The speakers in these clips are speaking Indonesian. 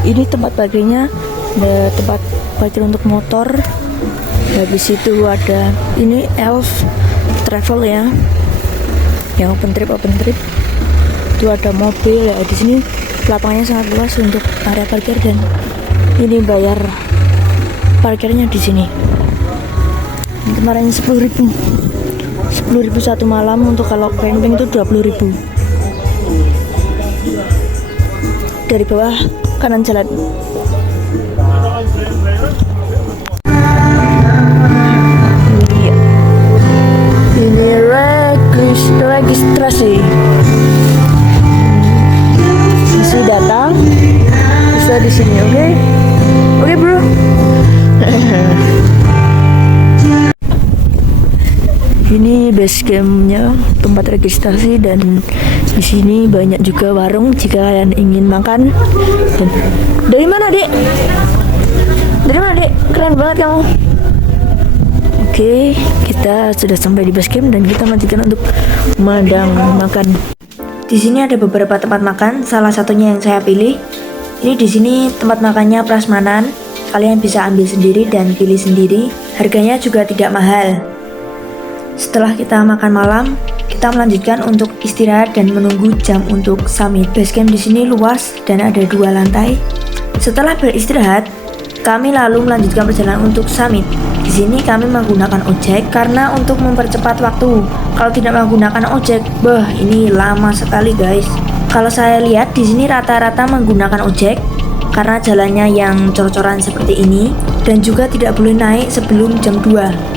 Ini tempat parkirnya, ada tempat parkir untuk motor. Habis itu ada ini Elf Travel ya, yang open trip. Itu ada mobil ya. Di sini lapangannya sangat luas untuk area parkir, dan ini bayar parkirnya di sini. Kemarin 10.000 satu malam. Untuk kalau camping itu 20.000. Dari bawah kanan jalan. Ini registrasi. Isi data bisa di sini, oke? Oke, bro. Ini base campnya, tempat registrasi, dan di sini banyak juga warung jika kalian ingin makan. Dan dari mana, Dek? Dari mana, Dek? Keren banget kamu. Oke, kita sudah sampai di base camp dan kita lanjutkan untuk madang makan. Di sini ada beberapa tempat makan, salah satunya yang saya pilih. Ini di sini tempat makannya prasmanan. Kalian bisa ambil sendiri dan pilih sendiri. Harganya juga tidak mahal. Setelah kita makan malam, kita melanjutkan untuk istirahat dan menunggu jam untuk summit. Base camp di sini luas dan ada 2 lantai. Setelah beristirahat, kami lalu melanjutkan perjalanan untuk summit. Di sini kami menggunakan ojek karena untuk mempercepat waktu. Kalau tidak menggunakan ojek, ini lama sekali, guys. Kalau saya lihat di sini rata-rata menggunakan ojek karena jalannya yang cor-coran seperti ini, dan juga tidak boleh naik sebelum jam 2.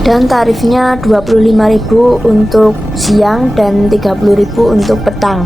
Dan tarifnya 25.000 untuk siang dan 30.000 untuk petang.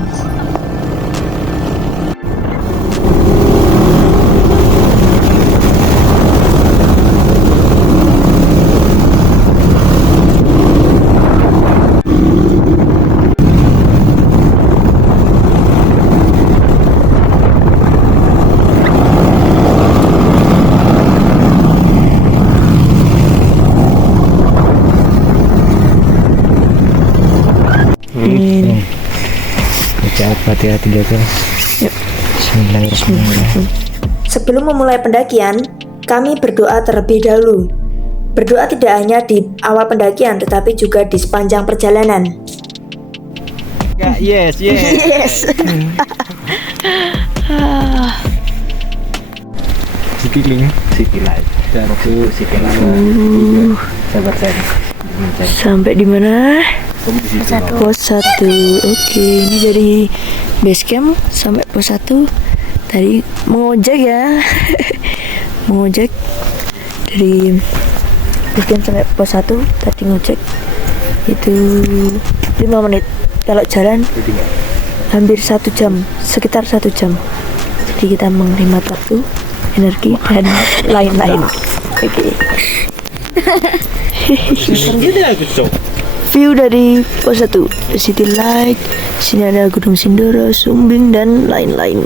Hati-hati jaga. Bismillahirrahmanirrahim. Sebelum memulai pendakian, kami berdoa terlebih dahulu. Berdoa tidak hanya di awal pendakian, tetapi juga di sepanjang perjalanan. Yes. City Light. Sabar. Sampai di mana? Pos 1. Oke, ini dari base camp sampai pos 1. Tadi mengojek ya. Mengojek dari base camp sampai pos 1. Tadi ngojek itu 5 menit. Kalau jalan hampir 1 jam, sekitar 1 jam. Jadi kita menghemat waktu, energi, dan lain-lain. Oke. View dari pos 1, City Light. Sini ada Gunung Sindoro, Sumbing, dan lain-lain.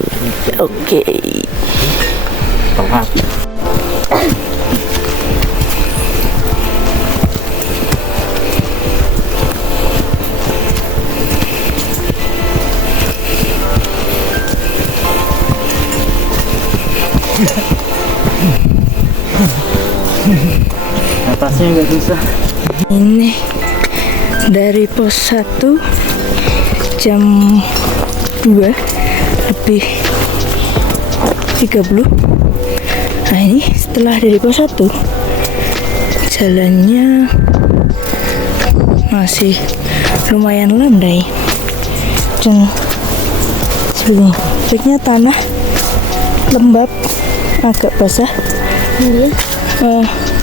Oke. Atasnya nggak susah. Ini dari pos 1 jam 2 lebih 30. Nah, ini setelah dari pos 1 jalannya masih lumayan landai. Sebelum triknya tanah lembab, agak basah. Iya.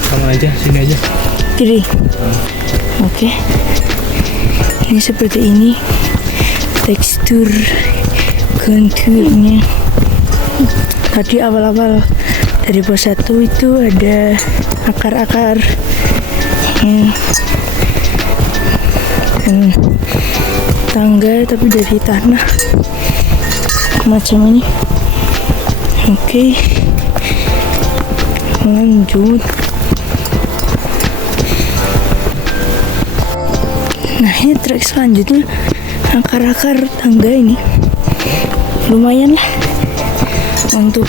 Kamu aja, sini aja. Kiri. Oke. Ini seperti ini tekstur konturnya. Tadi awal-awal dari pos 1 itu ada akar-akar dan tangga, tapi dari tanah macam ini. Oke, lanjut. Nah, ini trek selanjutnya akar-akar tangga ini lumayan lah untuk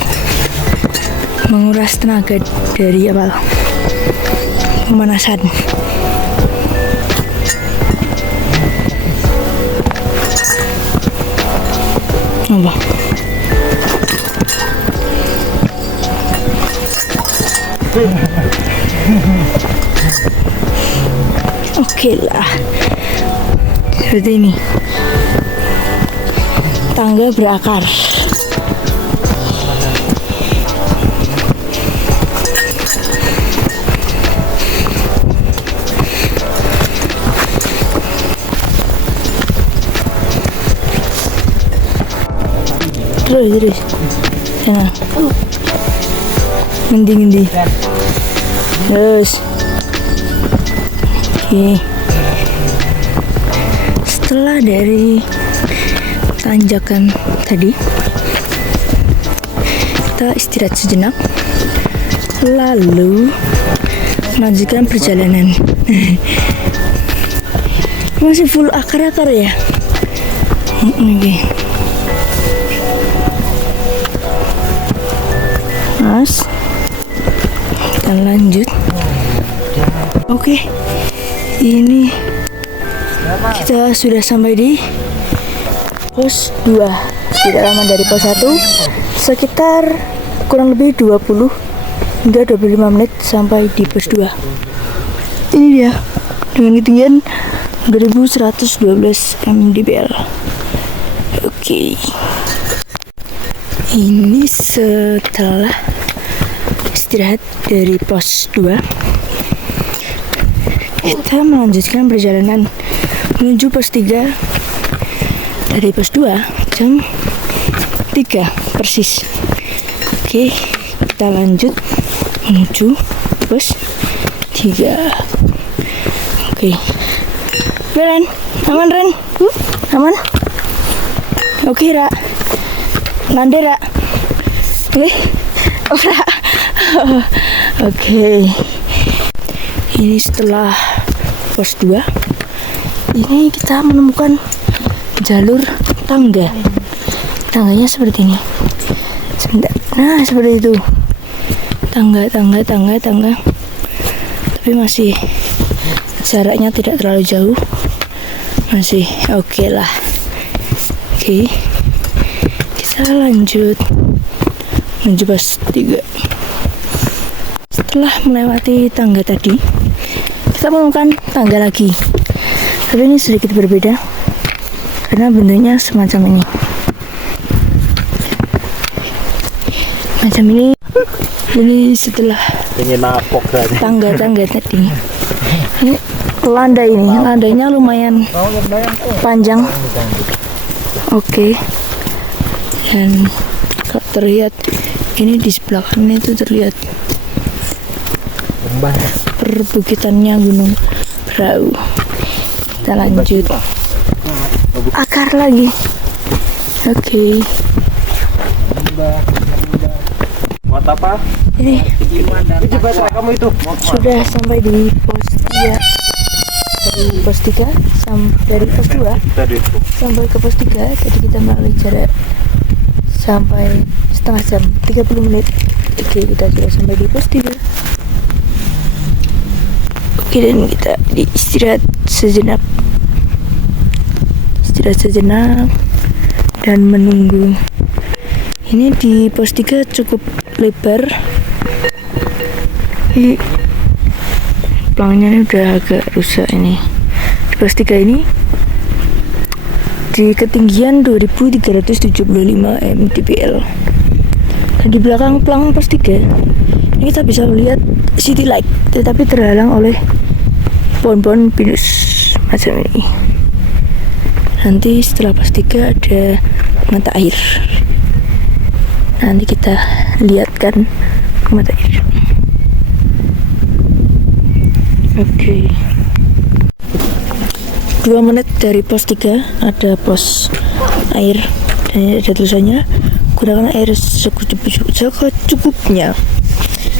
menguras tenaga dari pemanasan. Apa? Oke lah, seperti ini tangga berakar. Terus sana ngendi terus. Oke, setelah dari tanjakan tadi kita istirahat sejenak lalu melanjutkan perjalanan. Masih full akar-akar ya. Oke. Mas, kita lanjut. Oke, ini kita sudah sampai di pos 2. Tidak lama dari pos 1, sekitar kurang lebih 20 hingga 25 menit sampai di pos 2. Ini dia dengan ketinggian 2112 mdpl. Oke, ini setelah istirahat dari pos 2, kita melanjutkan perjalanan menuju pos 3. Dari pos 2 jam 3 persis. Oke, kita lanjut menuju pos 3. Oke, Ren, aman Ren? Aman? Oke Ra, landai Ra. Oke, Ra. Oke, ini setelah pos 2 ini kita menemukan jalur tangga. Tangganya seperti ini. Sebentar. Nah, seperti itu. Tangga. Tapi masih jaraknya tidak terlalu jauh. Masih oke lah. Oke. Kita lanjut menuju pos 3. Setelah melewati tangga tadi, kita menemukan tangga lagi. Tapi ini sedikit berbeda karena bentuknya semacam ini. Macam ini. Ini setelah tangga-tangga tadi. Ini landai ini. Landainya lumayan panjang. Oke. Dan kalau terlihat ini di sebelah kanan itu terlihat perbukitannya Gunung Berau. Kita lanjut akar lagi. Oke. Buat apa? Ini Kamu itu sudah sampai di pos 3. Dari pos 3 dari pos 2 sampai ke pos 3 jadi kita melalui jarak sampai setengah jam, 30 menit. Oke, kita sudah sampai di pos 3. Oke, dan kita istirahat sejenak dan menunggu. Ini di pos 3 cukup lebar. Ini pelangnya udah agak rusak ini. Di pos 3 ini di ketinggian 2375 mdpl. Dan di belakang pelang pos 3 ini kita bisa melihat city light, tetapi terhalang oleh pohon-pohon pinus macam ini. Nanti setelah pos 3 ada mata air. Nanti kita lihatkan mata air. Oke. 2 menit dari pos 3 ada pos air. Dan ini ada tulisannya, gunakan air secukupnya.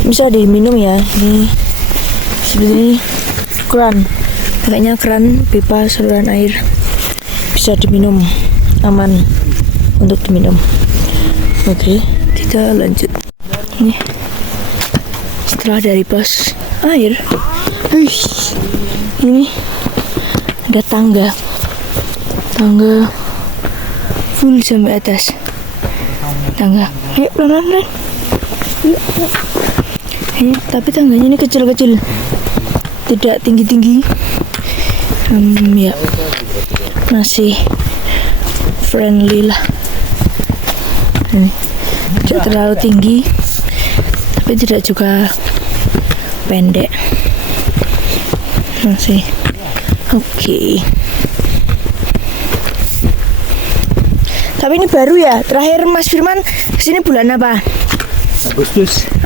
Bisa diminum ya. Ini seperti ini, keran. Kayaknya keran pipa saluran air. bisa diminum, aman untuk diminum. Oke, kita lanjut. Nih, setelah dari pos air, ini ada tangga full sampai atas. Tangga, pelan-pelan. Tapi tangganya ini kecil-kecil, tidak tinggi-tinggi. Ya, masih friendly lah. Tidak terlalu tinggi, tapi tidak juga pendek. Masih oke. Tapi ini baru ya. Terakhir Mas Firman kesini bulan apa?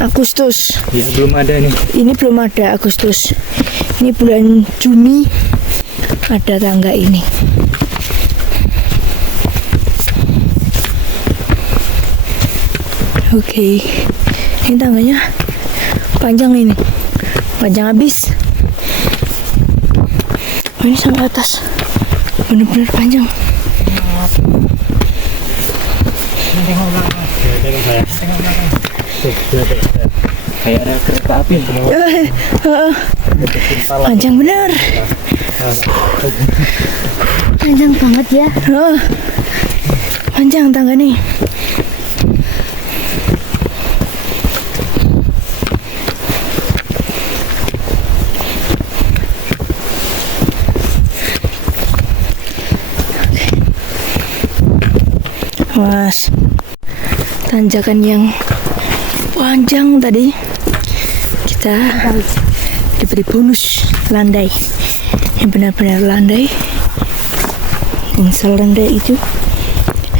Agustus. Ya, belum ada nih. Ini belum ada Agustus. Ini bulan Juni ada tangga ini. Oke. Ini tangganya panjang ini. Panjang habis. Ini sampai atas. Benar-benar panjang. Kayak ada kereta api. Panjang benar. Panjang banget ya. Panjang tangga nih. Mas, tanjakan yang panjang tadi kita diberi bonus landai yang benar-benar landai, yang selandai itu.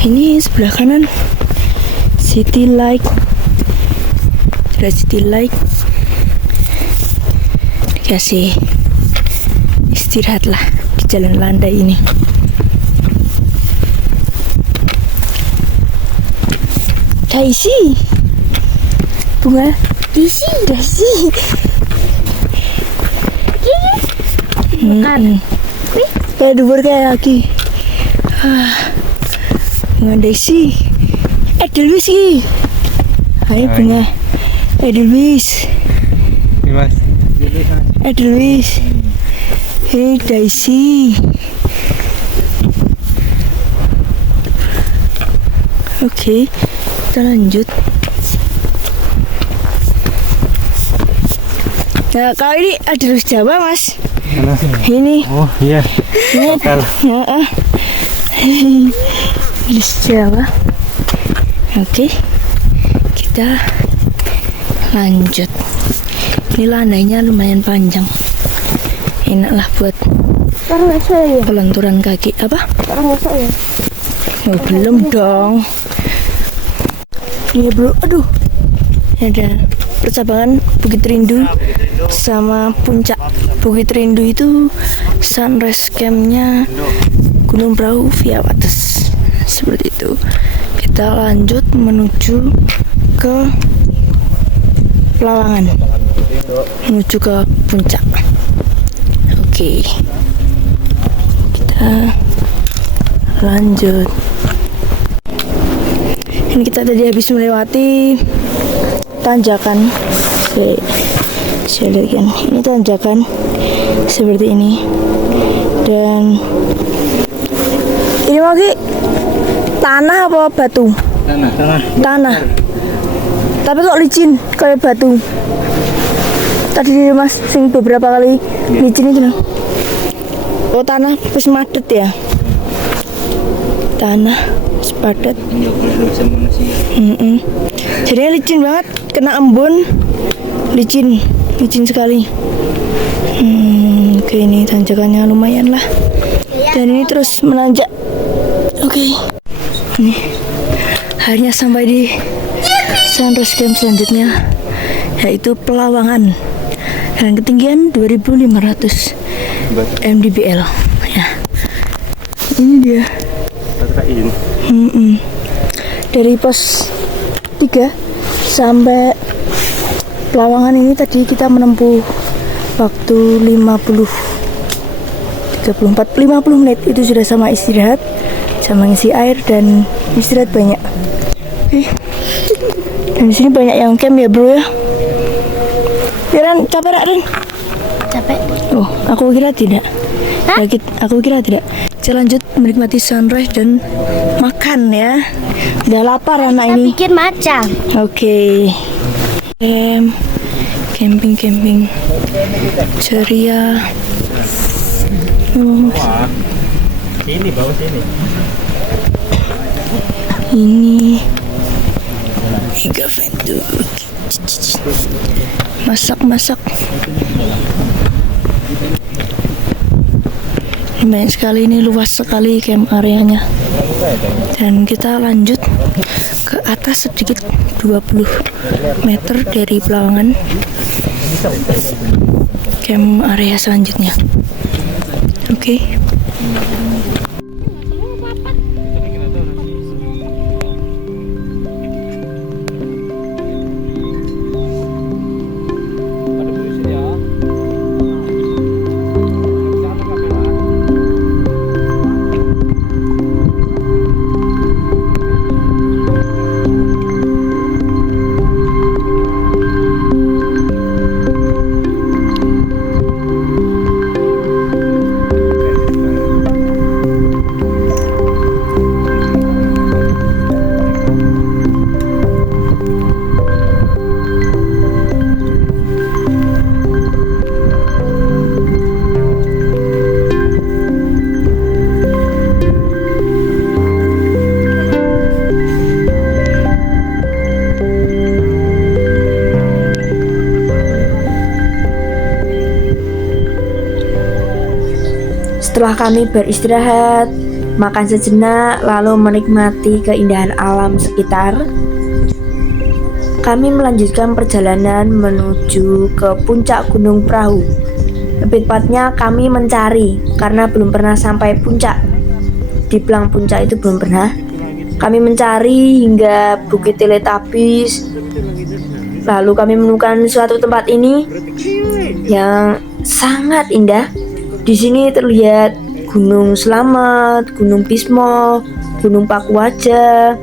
Ini sebelah kanan City Light, City Light. Dikasih istirahat lah di jalan landai ini. Daisy, bunga Daisy. Kayak dubur kayak lagi. Bunga Daisy. Edelweiss ki. Hai bunga Edelweiss. Ini Mas. Edelweiss. Hei Daisy. Oke. Kita lanjut. Nah, kalau ini ada Lus Jawa, Mas. Mana? Ini. Oh iya. Ini. Lus Jawa. Oke. Kita lanjut. Ini landainya lumayan panjang. Enak lah buat pelenturan kaki. Apa? Ya? Oh, belum dong. Iya bro, aduh. Ada percabangan Bukit Rindu sama puncak Bukit Rindu itu sunrise campnya Gunung Prau via Wates. Seperti itu. Kita lanjut menuju ke Pelawangan, menuju ke puncak. Oke. Kita lanjut. Ini kita tadi habis melewati tanjakan. Saya lihat kan, ini tanjakan seperti ini. Dan ini lagi tanah apa batu? Tanah. Tapi kok licin kayak batu. Tadi Mas sing beberapa kali licin itu loh. Oh, tanah terus madet ya. Tanah padat. Jadi licin banget, kena embun, licin sekali. Oke, ini tanjakannya lumayan lah. Dan ini terus menanjak. Oke. Nih, akhirnya sampai di sunrise camp selanjutnya, yaitu Pelawangan dengan ketinggian 2500 mdpl. Ya, ini dia. Dari pos 3 sampai Pelawangan ini tadi kita menempuh waktu 50 menit. Itu sudah sama istirahat. sama ngisi air dan istirahat banyak. Dan di sini banyak yang camp ya bro ya. Ren, capek gak Ren? Capek. Oh, aku kira tidak. Hah? Aku kira tidak. Kita lanjut menikmati sunrise dan makan ya. Udah lapar anak Kita ini. bikin macam. Oke. Camping ceria. Wah. Sini bawah sini. Ini Iga Ventu. Masak. Ini banyak sekali, ini luas sekali camp areanya. Dan kita lanjut ke atas sedikit 20 meter dari Pelawangan. Camp area selanjutnya. Oke. Setelah kami beristirahat, makan sejenak, lalu menikmati keindahan alam sekitar, kami melanjutkan perjalanan menuju ke puncak Gunung Prauw. Lebih tepatnya kami mencari, karena belum pernah sampai puncak. Dibilang puncak itu belum pernah. Kami mencari hingga Bukit Teletubbies. Lalu kami menemukan suatu tempat ini yang sangat indah. Di sini terlihat Gunung Selamat, Gunung Bismo, Gunung Pakuaja,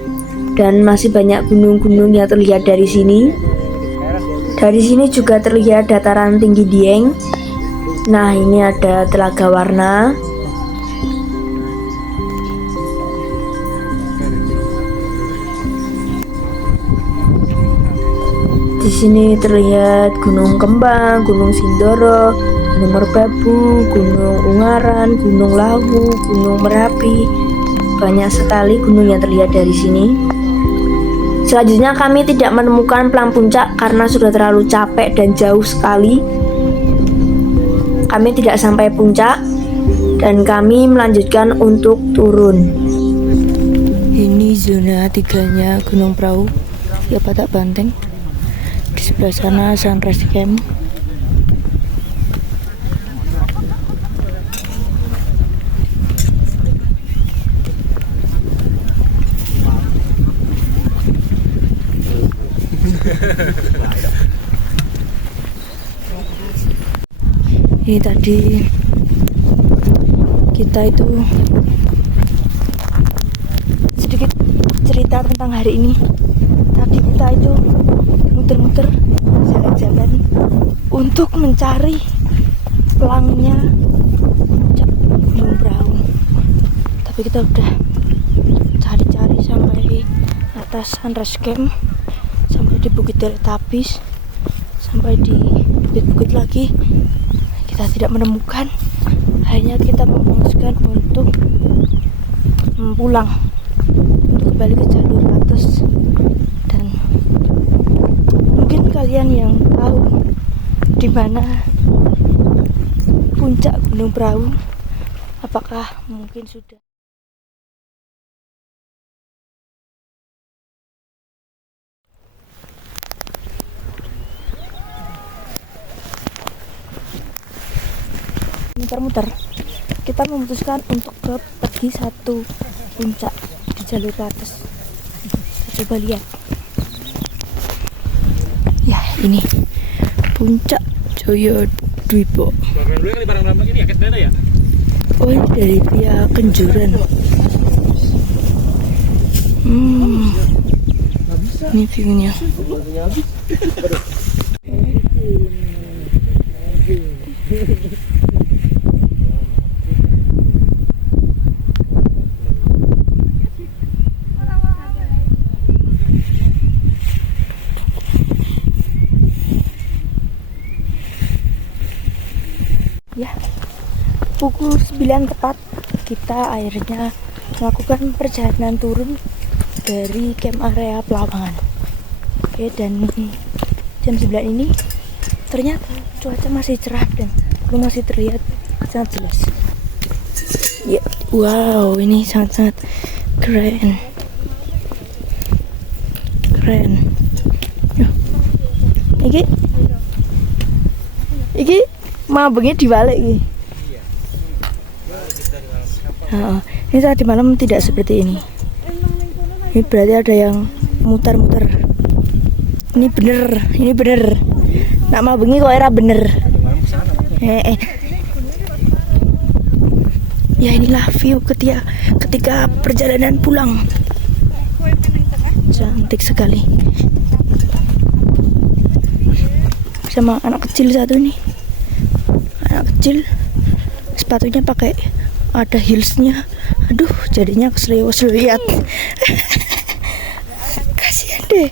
dan masih banyak gunung-gunung yang terlihat dari sini. Dari sini juga terlihat dataran tinggi Dieng. Nah, ini ada Telaga Warna. Di sini terlihat Gunung Kembang, Gunung Sindoro, Gunung Merbabu, Gunung Ungaran, Gunung Lawu, Gunung Merapi. Banyak sekali gunung yang terlihat dari sini. Selanjutnya kami tidak menemukan pelang puncak karena sudah terlalu capek dan jauh sekali. Kami tidak sampai puncak dan kami melanjutkan untuk turun. Ini zona 3-nya Gunung Prauw, ya Batak Banteng. Di sebelah sana sunrise camp. Ini tadi kita itu sedikit cerita tentang hari ini. Tadi kita itu muter-muter jalan-jalan untuk mencari pelangnya puncak Gunung Prauw. Tapi kita udah cari-cari sampai di atas sunrise camp, sampai di Bukit Teletubbies, sampai di bukit-bukit lagi. Kita tidak menemukan. Akhirnya kita memutuskan untuk pulang, untuk kembali ke jalur atas. Dan mungkin kalian yang tahu di mana puncak Gunung Prauw, apakah mungkin sudah muter-muter, kita memutuskan untuk pergi satu puncak di jalur ke atas. Kita coba lihat. Ya, ini puncak Oh, ini dari via Kenjuran. Ini view-nya. Ya, pukul 9 tepat kita akhirnya melakukan perjalanan turun dari camp area Pelawangan. Oke, dan jam 9 ini ternyata cuaca masih cerah dan belum masih terlihat sangat jelas. Ya, wow, ini sangat-sangat keren. Keren. Yo. Iki mabengnya dibalik iki. Ini tadi malam tidak seperti ini. Ini berarti ada yang muter-muter. Ini bener. Nak mabengi kok era bener. Ya inilah view ketika perjalanan pulang. Cantik sekali. Sama anak kecil satu nih. Anak kecil sepatunya pakai ada heelsnya. Aduh, jadinya keselewes lihat. Kasihan deh.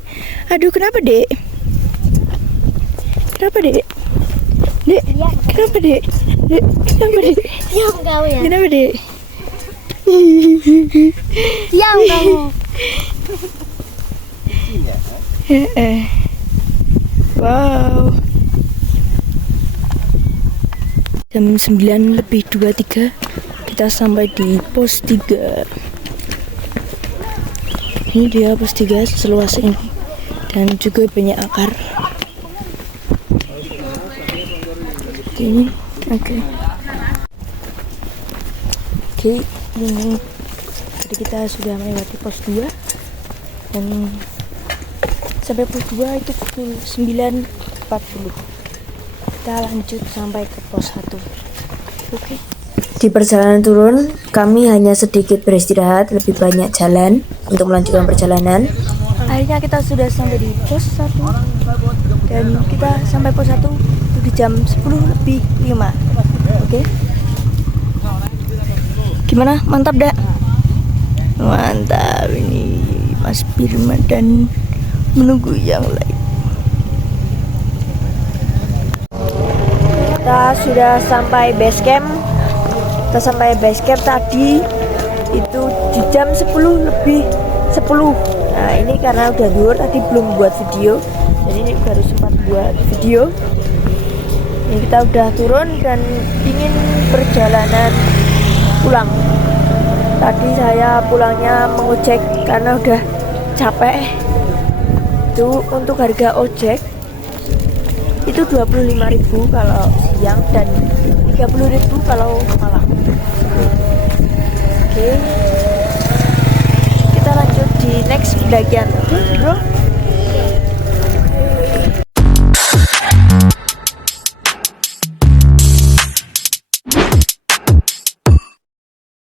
Aduh, kenapa dek? Kenapa dek? Dek, kenapa dek? Dek, kenapa dek? Diam kau ya. Kenapa dek? Diam kamu. Wow. Jam 9:23 kita sampai di pos 3. Ini dia pos 3 seluas ini dan juga banyak akar. Ini oke. Ini jadi kita sudah melewati pos 2 dan sampai pos 2 itu pukul 9:40. Kita lanjut sampai ke pos 1. Oke. Di perjalanan turun, kami hanya sedikit beristirahat, lebih banyak jalan untuk melanjutkan perjalanan. Akhirnya kita sudah sampai di pos 1 dan kita sampai pos 1 di jam 10:05. Oke. Gimana? Mantap dak? Mantap, ini Mas Firman dan menunggu yang lain. Kita sudah sampai base camp. Kita sampai base camp tadi itu di jam 10:10. Nah, ini karena udah duhur tadi belum buat video. Jadi ini baru sempat buat video. Ini kita udah turun dan ingin perjalanan pulang. Tadi saya pulangnya mengojek karena udah capek. Itu untuk harga ojek itu 25.000 kalau siang dan 30.000 kalau malam. Oke. Kita lanjut di next pendakian. Oke, bro.